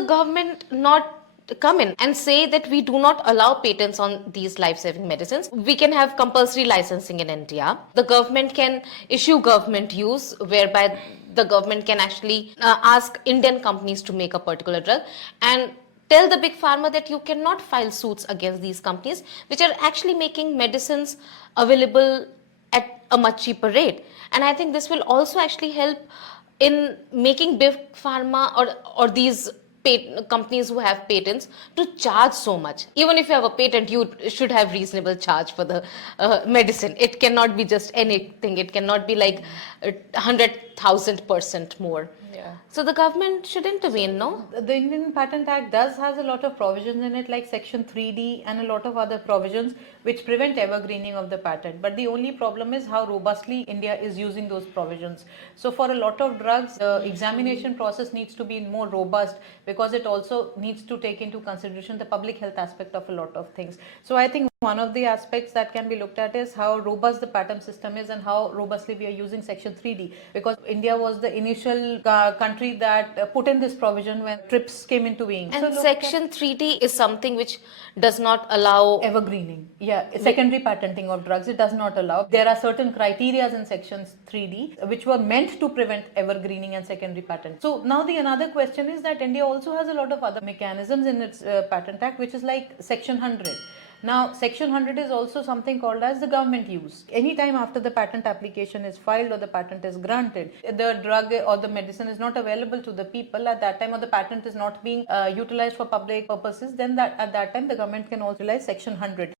the government not come in and say that we do not allow patents on these life-saving medicines? We can have compulsory licensing in India. The government can issue government use, whereby the government can actually ask Indian companies to make a particular drug and tell the big pharma that you cannot file suits against these companies which are actually making medicines available at a much cheaper rate. And I think this will also actually help in making big pharma or these companies who have patents to charge so much. Even if you have a patent, you should have reasonable charge for the medicine. It cannot be just anything. It cannot be like 100,000% more. Yeah. So the government should intervene, no? The Indian Patent Act does has a lot of provisions in it, like Section 3D and a lot of other provisions which prevent evergreening of the patent. But the only problem is how robustly India is using those provisions. So for a lot of drugs, the examination process needs to be more robust because it also needs to take into consideration the public health aspect of a lot of things. So I think one of the aspects that can be looked at is how robust the patent system is and how robustly we are using Section 3D, because India was the initial country that put in this provision when TRIPS came into being. And Section 3D is something which does not allow evergreening. Yeah, secondary patenting of drugs, it does not allow. There are certain criteria in Section 3D which were meant to prevent evergreening and secondary patent. So now the another question is that India also has a lot of other mechanisms in its Patent Act, which is like Section 100. Now, Section 100 is also something called as the government use. Anytime after the patent application is filed or the patent is granted, the drug or the medicine is not available to the people at that time, or the patent is not being utilized for public purposes, then at that time the government can also utilize Section 100.